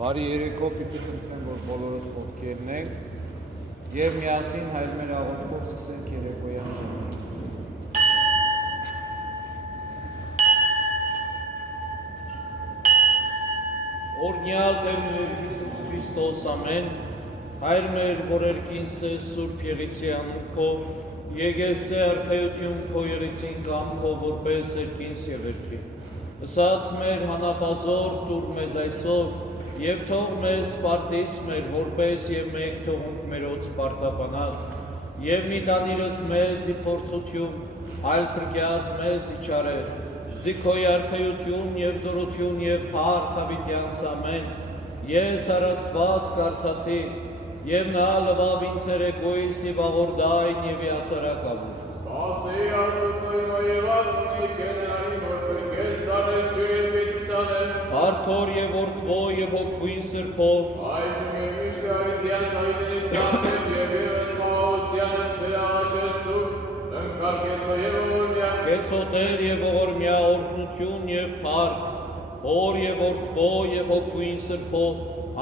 Բարի երեկո պիտի խնդրեմ, որ բոլորս ովքերն ենք եւ միասին հայր մեր աղոթքով սկսենք երեկոյան ժամանակը։ Օրհնյալ Տեր մեր Հիսուս Քրիստոս, ամեն, հայր մեր, որ երկինս Սուրբ Եղիցի անունքով, եկես է արքայություն քո եղիցին կամքով, որպես երկինս եղերքի։ Ըսած մեր հանապազոր տուր մեզ այսօր, եւ թող մեզ պարտիս մեր, որպես եւ մենք թողունք մերոց պարտապանած, եւ մի տանիրս մեզ ի փորձություն, այլ փրկյաս մեզ իչարեր, զիքոյ արքայություն եւ զորություն եւ փառք հավիտյանս ամեն, ես առաստված կարդացի, եւ նա լվավ ինձ երեկոյիս եւ աղորդայն եւ ասարակամ։ Spasi Աստծո եւ ալնի կենարի որ քեզ արես եւ Քրիստոսն Փառքոր եւ որդվո եւ հոգվին սրբով այժմ եւ միշտ արիցիան սայդերի ցանկ եւ սվոսյան ստելաճեսու ընկարկեցո եւ օրմյա Կեցոտեր եւ ողորմյա օրհնություն եւ փառք Հոր եւ որդվո եւ հոգվին սրբով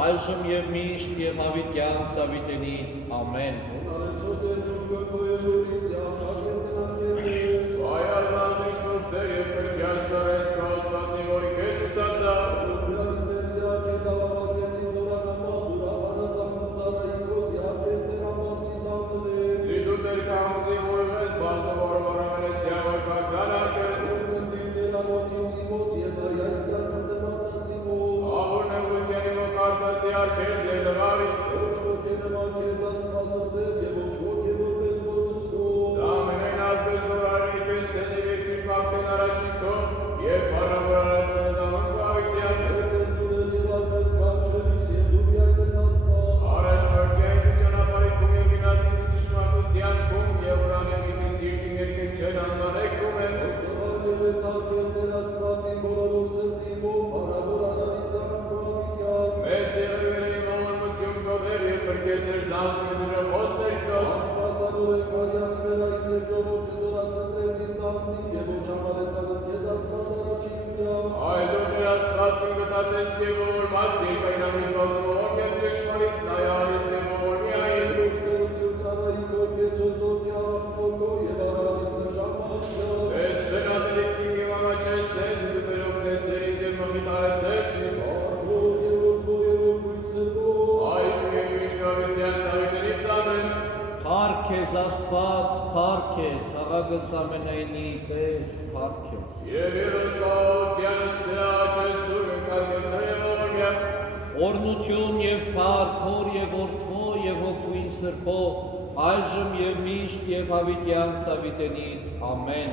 այժմ եւ միշտ եւ հավիտյան սավիտենից ամեն Օրհնություն եւ փառք Հոր եւ որդվո եւ հոգվին սրբով այժմ եւ միշտ եւ հավիտյան սավիտենից ամեն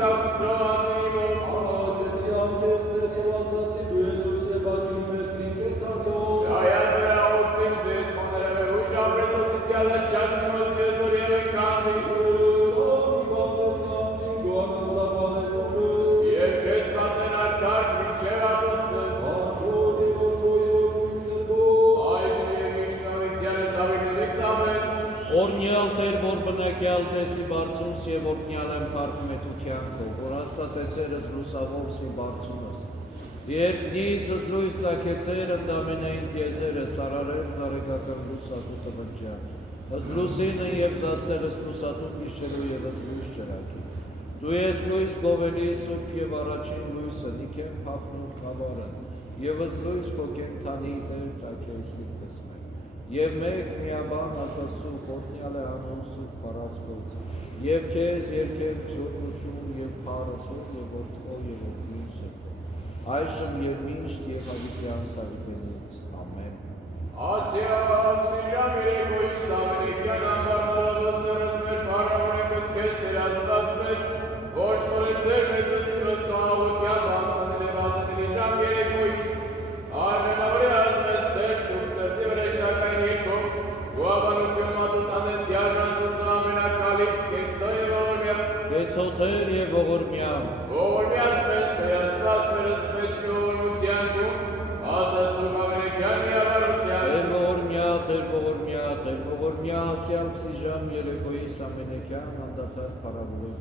տակ խնդրոհածինիվով, Աղագեցի անգես դեր և ասացի դու Եսուս է բաժին մեզ տրինքեցակյով, Հայան վերաղոցիմ զես խոներև է ուժ ապրես ոսիսյալը ճացիմոց եզոր և եկանցիս, և կես պասեն արդար մինչև ատոսս, այժմ և միշնավիցյանս ավիտնից ամեն, Օրնյալ Տեր, որ բնակյալ տեսի բարձունս և օրնյալ եմ քարդմեցության քո, որ հաստատեցերս լուսավոր սի բարձունս։ Երկնիցս լույս սակեցեր ընդամենային կեզերը սարարել զարեկական լուսատուտը վրջան։ Ըս լուսինը և զաստերս լուսատուտ իշելու և ըս լույս ճրակի։ Դու ես լույս գովելի սուպ և առաջին լույսը նիքեմ պախնում խավարը, և ըս լույս կոքեմ թանի դեր ծակեստիկ տեսմեն։ Եվ մեկ միաբան ասասուկ օրնյալ է անոն սուկ պարասկոց, և կեզ երկեմ չորություն և պարասոտ և որդվով և որդին սրտով, այժմ և միշտ և հավիտյան սավիտենից, ամեն։ ասյակ սիրյամ երեկոյիս ամենիկյան ամբարնալավոս դերոս մեր պարավորենք ըսկես դեր աստացվել, ոչ նորեցեր մեծս նիվս խաղաղության բանցանել և ասանել ժամ երեկոյիս, արժենավորի ազմես տեր սուկ սրտի վրեշտակային երկով, գուաբանություն մատուցանել դյարնաստուցը ամենակալիք կեցո և ողորմյան, Կեցոտեր և ողորմյան, ողորմյանց մեզ կայաստված վերս մեծ ողորմության գում, ասասում ամենիկյան միավարության, Տեր ողորմյա, ասյալ պսիժամ երեկոյիս ամենեկյան անդատար պարավորում,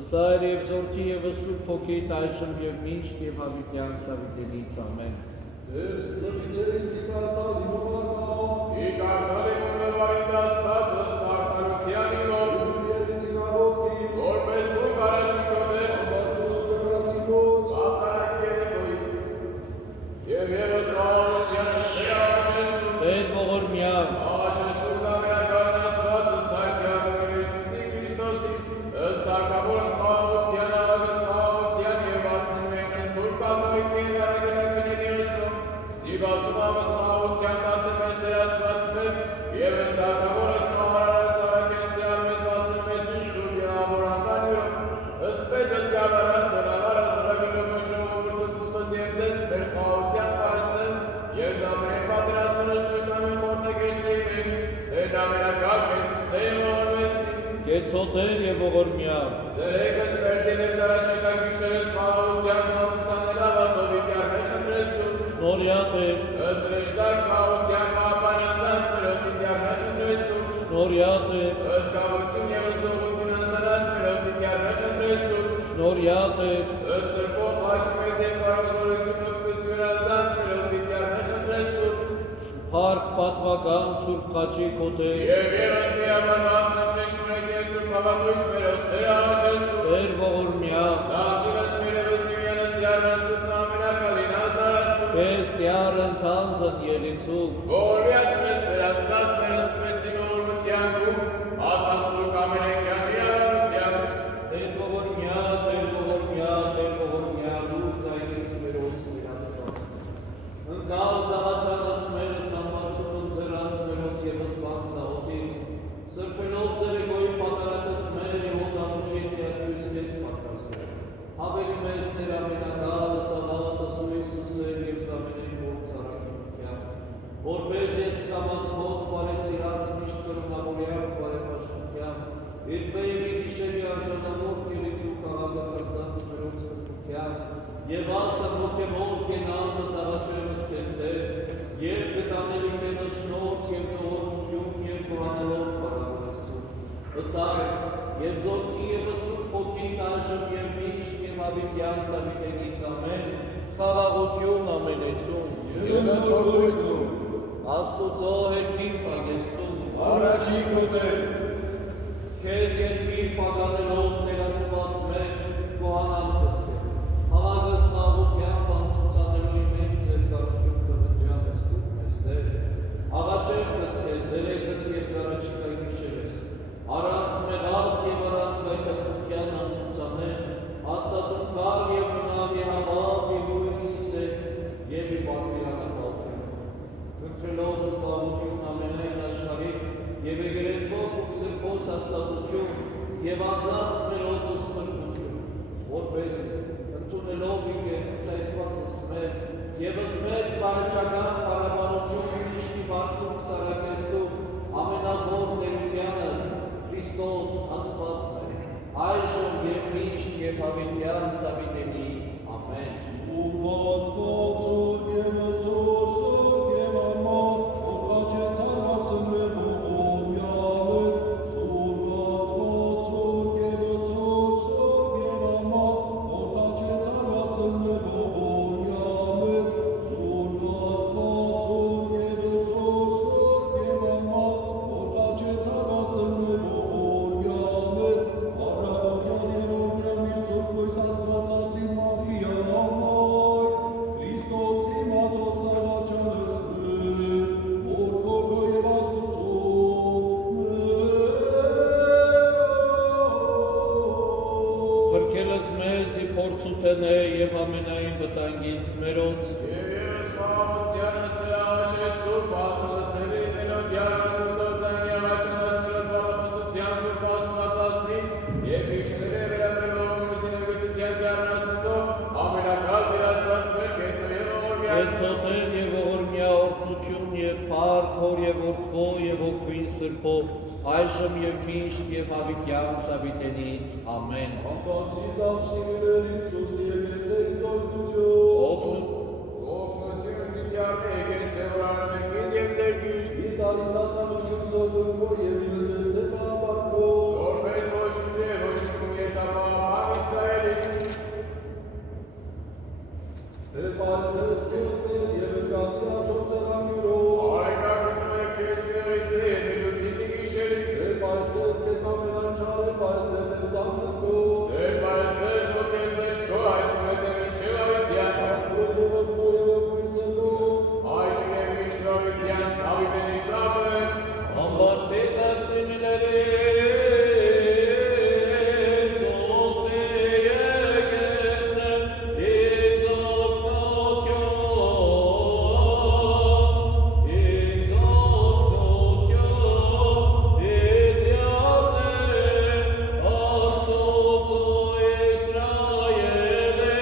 ըսայր և զորքի և ըսուր փոքիտ այժմ և միշտ և հավիտյան սավիտենից, ամեն։ դեր ստրվիցերին տիկարտալ իմովարկավ, Իկարտալի մոնավարի դաստած ըստ արդարության իմով, երիցին առոտքի, որպես ուկ առաջիկոներ, ամբարձունը ձեռացիկոց, ապտարակ երեկոյի, և ևս խաղաղության դեր աշեսում, Տեր ողորմյա, աշեսում ամենակարն աստված ըստ հայքյակում և Եսուսի Քրիստոսի, ըստ հարկավորն խաղաղության աղագս խաղաղության և ասում են ըստ ուր կաթողիկի և արագնակնի դիոսով, զիվազում ամս խաղաղության տացը մեզ դեր աստվածվել, և ըստ հարկավորս խաղարարս արագեսի արմեզ վասն մեծին շուր և ավորանտան յուրով, ըստ պետս գավարան ծրավարս արագելով ժողովուրդս դուտս և զեց մեր խաղաղության պարսն, և զամրեն պատրաստորս դժնամեն խորնագեսեի մեջ, դեր ամենակալ Եսուսի ողորմեսի, կեցոտեր և ողորմյա, Սերեկս պերձին և զարաշեկան գիշերս խաղաղության մատուցանել ավատով իկյարներ շնտրեսում, շնորհյա Տեր, ըստ ռեշտակ խաղաղության պահապանյանցանց մերոց իկյարներ շնտրեսում, շնորհյա Տեր, ըստ կավություն և ըստ ողություն անցանած մերոց իկյարներ շնտրեսում, շնորհյա Տեր, ըստ սրբով հաշմեզ և կարողազորություն օգնություն անցանց մերոց իկյարներ շնտրեսում, Փառք պատվական Սուրբ Խաչի Քոթեր, և ևս միաբան մասնեմ ճշմարիտ և սուրբ հավատույց մերոց Տեր աջեսում, Տեր ողորմյա, Սամծունս մերևս միմյանս յարնաստուց ամենակալին ազդարասում, Քեզ դյար ընթանձն ելիցուկ, Ողորմյաց մեզ Տեր աստված մերս մեծի ողորմության գում, ասասուկ ամենեկյան միավարության, Տեր ողորմյա, լուր ձայնից մերոց ներաստված, ընկալ զաղաչանս մերս ամբարձունն ձերած մերոց եվս բանսահոտից, սրպելով ձերեգոյի պատարակս մեր և հոտանուշից յաջույս կեզ պատրաստել, հավելի մեզ Տեր ամենակալս ավատս ու Իսուսեր և զամենեն որ ծարակիմության, որպես ես կամաց ոնց բարեսիրած միշտ կրունավորյալ բարեպաշտության, Իդվե և իդիշելի արժանավոր կիրիցու կաղագասարձանց մերոց կրպության, և ասը ոգեմոր կենացը տաղաչերս կեզ Տեր, և կտանելի կենը շնորհ և զողորմություն և կորանելով բարավորեսում, ըսայր, և զորքի և ըսուր փոքին այժմ և միշտ և հավիտյան սավիտենից ամեն, խաղաղություն ամենեցում, և ընթորդույթում, Աստուծո հերքին պագեսում, առաջիկո Տեր, Քեզ երկիր պագանելով Տեր աստված մեր կոհանամ կսկել, հավագս նաղության բանցուցանելու իմ ձեր կարություն կվնջան ես դուք մեզ Տեր, աղաչեմ կսկել զերեկս և զարաչիկա գիշերս, առանց մեղած և առանց վայթակության անցուցանեն, աստատում կար և մնալ հավատ և հույսիս է և ի պատվիրանապալություն, ընտրելով ըսկաղություն ամենայն աշխարհի և եկեղեցվող ու սրբոս հաստատություն և անձանց մերոց սպրգություն, որպես ընդունելով իգեր սայցվածս մեր, եվս մեծ վարճական պարաբանություն միշտի բարձում սարակեսու ամենազոր տերությանը Քրիստոս աստված մեր, այժմ և միշտ և հավիտյան սավիտենից, ամեն։ Սուրբ Աստված, Սուրբ և Սուրբ, Սուրբ և ամար, որ քաջեցար հասնվել ողորմյալս, Սուրբ Աստված, Սուրբ և Սուրբ, Սուրբ և ամար, որ քաջեցար հասնվել ողորմյալս, Սուրբ Աստված, Սուրբ և Սուրբ, Սուրբ և ամար, որ քաջեցար հասնվել ողորմյալս, առավոտյան և օրյան միշտ Սուրբ Հույս Աստվածածի Մարիա Մայր, Քրիստոսի մատոց առաջանցվել, որ Քո և Աստուծո Փրկելս մեզ ի փորձութենե և ամենայն վտանգից մերոց, Եվ ես հավատյանս նրա աչես Սուրբ Աստվածասերի ներոդյան Աստծոծան և աչանս մրս բարախստության Սուրբ Աստվածասնի և իշխները վերաբերող ուսին գտության դյարն Աստծո ամենակալ Տեր Աստված մեր կեցո և ողորմյալ Եծոտեր և ողորմյա օրհնություն և փառք Հոր և Որդվո և Հոգվին Սրբո, այժմ և միշտ և հավիտյան սավիտենից, ամեն։ Անկանցից ամսիներին Սուստ եկեսեից օգնություն, Օգնություն դիտյարն եկես և արզենքից և ձերքից իր տալիս ասանություն զոդունքո և յոջես է պապարքով, որպես ոչ միտե ոչ նում երթապահ Իսրայելի Տեր պայսես կեստել և ընկացի աչով ծերանգյուրով, Արեկակնո է քեզ գեղից է միտուսիլի գիշերի Տեր պայսես կես ամենայն չար է պայսել և զանձնքով, Դեր պայսես ոգել ձերքո այս մետը մինչև ավիցյան Ատվոր և ոտվոր և ոգույն սրբով, Այժմ և միշտ ավիցյան սավիտենից ամեն Ամբարձիզացինիների սոստի եկեսեմ ինձ օգնություն, իդյալներ Աստուծո Իսրայելի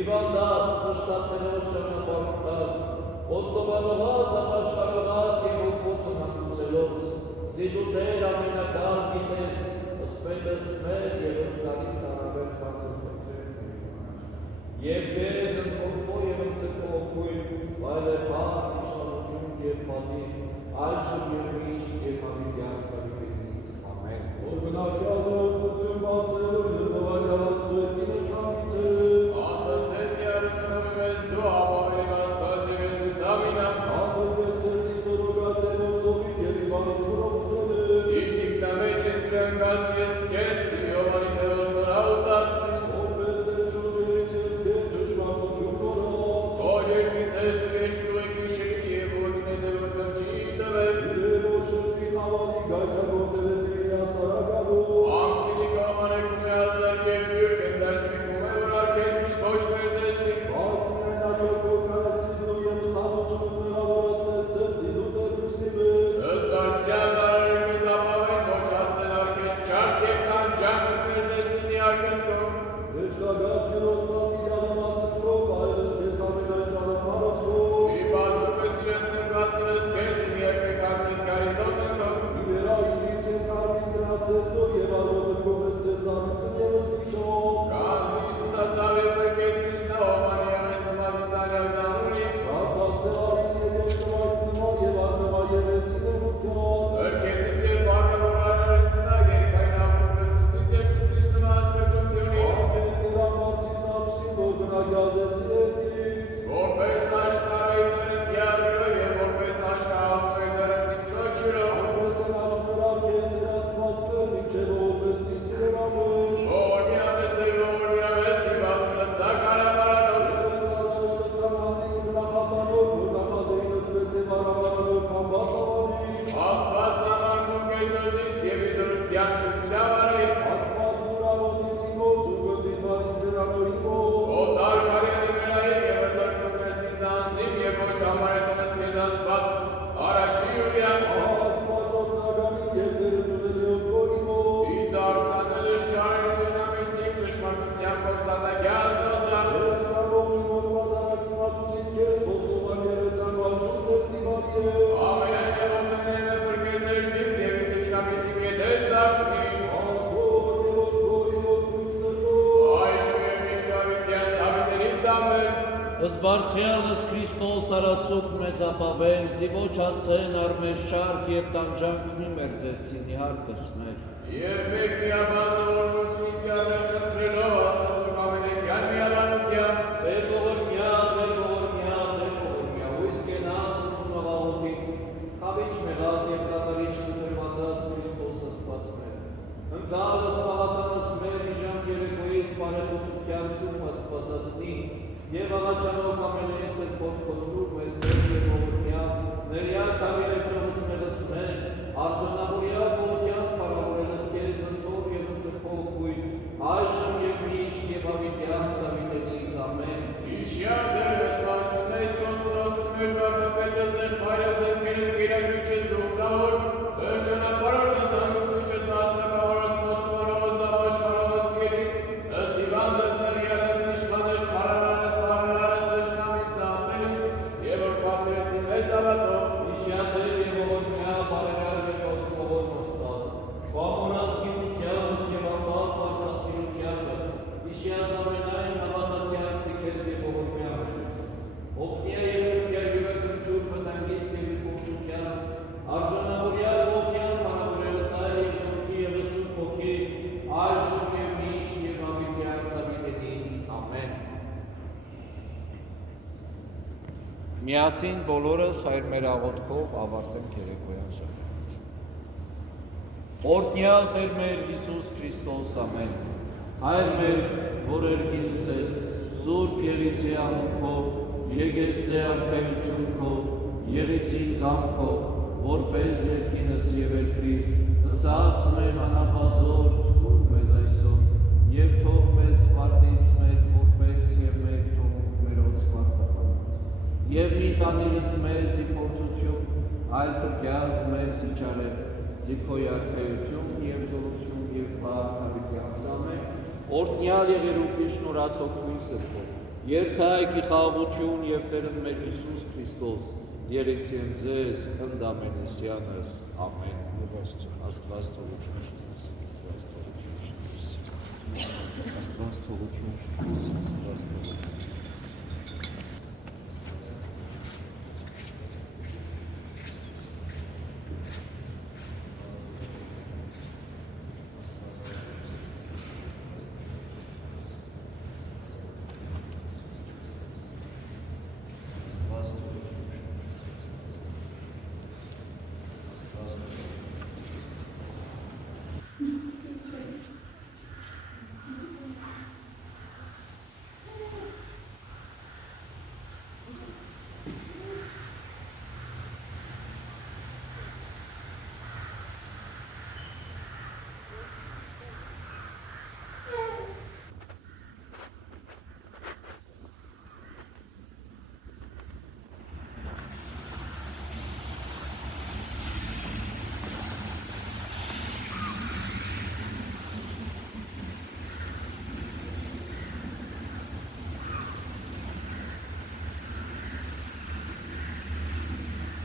հիվանդած, վշտացելով շրջապատված, ոստովանված, ապաշխարված և հոգվոցը հանգուցելով, զիդու Տեր ամենակալ գիտես, ըսպետս մեր և ըսկալիս առավել բացում և քեզ ընկողվո և ընծկողվույն, վայլ է բան, իշխանություն և պատիվ, այժմ և միշտ և հավիտյան սարիվենից, ամեն։ Որ բնակյալ օրգություն բացելու և բավարյալած ծույրքին է շանգիցը, Ասասետ յարդնով մեզ դու ապավերի վաստած և Եսուս ամինամ, ապր ես սերտի սորոգատներով սովիտ և իվանից որոպտել է, իջիք նամեջ ես վրանգալց ես կես, Իովանի թևոստոր հաուսասս, որպես է շոջերից ես կեր ճշմարտություն կորավ, Ոջերքիս ես դու երկու եկիշրի և ոչն է դևոր ծրճի դվեր, իրե որ շրջի հավանի գայթագոտել է դիրիա սարագավոր, Ամցիլի կամանեքում է ազար և բյուրք են դաշմիքում է, որ արկես միշպոշ մերձեսի, բայց միայն աչոքով կանեսից դու ևս հանություն մեղավորացնես ձեր զիդու Տեր Հիսուսի պես, Ըս բարձրյալ բարեր քեզ ապավեն, ոչ ասեն արկես չարք և տանջանք ու մերձեսինի արկես կոմ, Եշտագացյուրոց պատիրյալի մասնքով, այլս կեզ ամենայն ճանապարհս հով, Իր բազուկ ես իրենց ընկացրես քեզ, իմ երկեք անցես կարիզոտ ընկով, Իվերա իժից են կարմից գրասես դու և ալոտը գովես սեզ զարություն և ըսկիշով, Կանց Իսուս ասավ և բրկեցվից նա օմանի և ես նմազոցան և զանունի, Կարտասե արիս և ես նվայց նմա և արնվա և էցին է մուքյան, բրկեցից և բարկը որ արարից նա, երկայն ավուր Քրիստոսից և սուսից նմազ բրկությունի, Արկես նրան վարցից ակսին, որ բնակյալ դեսի երկից, որպես աշծարի ձերըտ յարգրը և որպես աշկահաղնոյ ձերըտ միտքոչյուրը, Որպես են աչքներ արկես ներասվածներ, մինչև ողպես ծիսիր էր ամեն, որ միամես իր բազում լծակ արաբարանով, Ես ադարի լծան հանձին նախատանով, որ նախատեին ըսպես է բարավարանով կամ բատավանի, Աստված ամարկում կեսոզից և իզորության կուլավարից, Աստված նուրավոտից իմոց ու գնդիվանից վերանոյի մոտ, Օտար կարյանի վերային և զորքոտրեսին զանձնիմ և ոչ համարեսոնս կեզ Աստված, առաջի յուրյանց, Աստված օգնականին և դերը դունելի օգրոյի մոտ, ի դարձանել ես չարին զուշնամիսիմ ճշմարտության կոմսատակյալ զոսամ, Ես նարողի մոտ բազարակ սմատուցից կեզ, ոստովան երեցան վաշում դերցի բարի է, ամենայն և ոտենեն է բրկեսեր զիվս և ի ճշնամիսիմ ետես ակնին, Անկոտ և օգրոյի սրտով, այժմ և միշտ ավիցյան սավիտերից ամեն, Ըսբարձյալս Քրիստոս արասուկ մեզ ապավեն, զիվոչ ասեն արմեզ շարք և տանջանք մի մերձեսին իհարկս մեր։ Եվ մեկ միաբազավորվոս միտյարներ խնդրելով ասասում ամենեկյան միաբանության, Տեր ողորմյալ, Տեր ողորմյալ, Տեր ողորմյալ, ույս կենաց ու մղաղոտից, խավիչ մեղած և կատարիչ կտրվածած Քրիստոս ասպած մեր, ընկալս պաղատանս մեր իժան երեկոյիս բարեխոսության ծում ասպածացնի, և աղաչանոք ամենայն սրբոց կոծրուր մեզ Տեր և ողորմյալ, ներյալ կավյայր թողս մեղս մեր, արժանավորյալ կողքյան պարավորելս կեզ ընթոր և ընծրկող կույն, այժմ և միշտ և հավիտյան սավիտենից ամեն։ Իշյա դերս պաշտունես կոնստրոսում մեր զարտապետը ձեզ պայրասեն կերս կերակրիչը զուղտահորս, վեշ ճանապարորդը զանգուցուչս մասնակավորս ոստովանողս ապաշխարողս գելիս, ըս հիվանդս ներյալես նիշմանես չարանարես բարնարես դշնամից զաննելիս, և որ պատրեցին ես ավատով, Իշյատեր և ողորմյալ բարերար և կոսմողոր մստատ, վամոնած գիմությանը և ամբալ մարդասիրությանը, իշյաց ամենայն հավատացյան սիքերց և ողորմյալներից, օգնյա և լուկյա յուրակնչուր վտանգից և իպործությանց, արժանավորյալ ողքյան պարավորելս այր և ծորքի և ըսուր հոգի, այժմ և միշտ և հավիտյան սավիտենից ամեն։ Միասին բոլորս հայր մեր աղոթքով ավարտենք երեկոյան շաբաթությունը։ Օրհնյալ Տեր մեր Հիսուս Քրիստոս ամեն։ Հայր մեր, որ երկինս ես, Սուրբ Երիցի անունքով, եկեղեցի արքայություն քո, եղեցին կամ քո, որպես երկինս եւ երկրի, ըսած մեր անապազոր թող մեզ այսօր, եւ թող մեզ վարտիս մեր որպես եւ մեր թողունք մերոց վարտապանած։ Եվ մի տանիլս մեզ իպործություն, այլ տկյալս մեզ իջարել, զիքոյ արքայություն եւ զորություն եւ բար հավիտյանս ամեն, օրհնյալ եղերուկի շնորհացող քույր սրբով, Երթայքի խաղաղություն և Տերն մեր Հիսուս Քրիստոս, երեցին ձեզ ընդամենեսյանս, ամեն, Աստված թողություն շնորհս, Աստված թողություն շնորհս, Աստված թողություն շնորհս, Աստված թողություն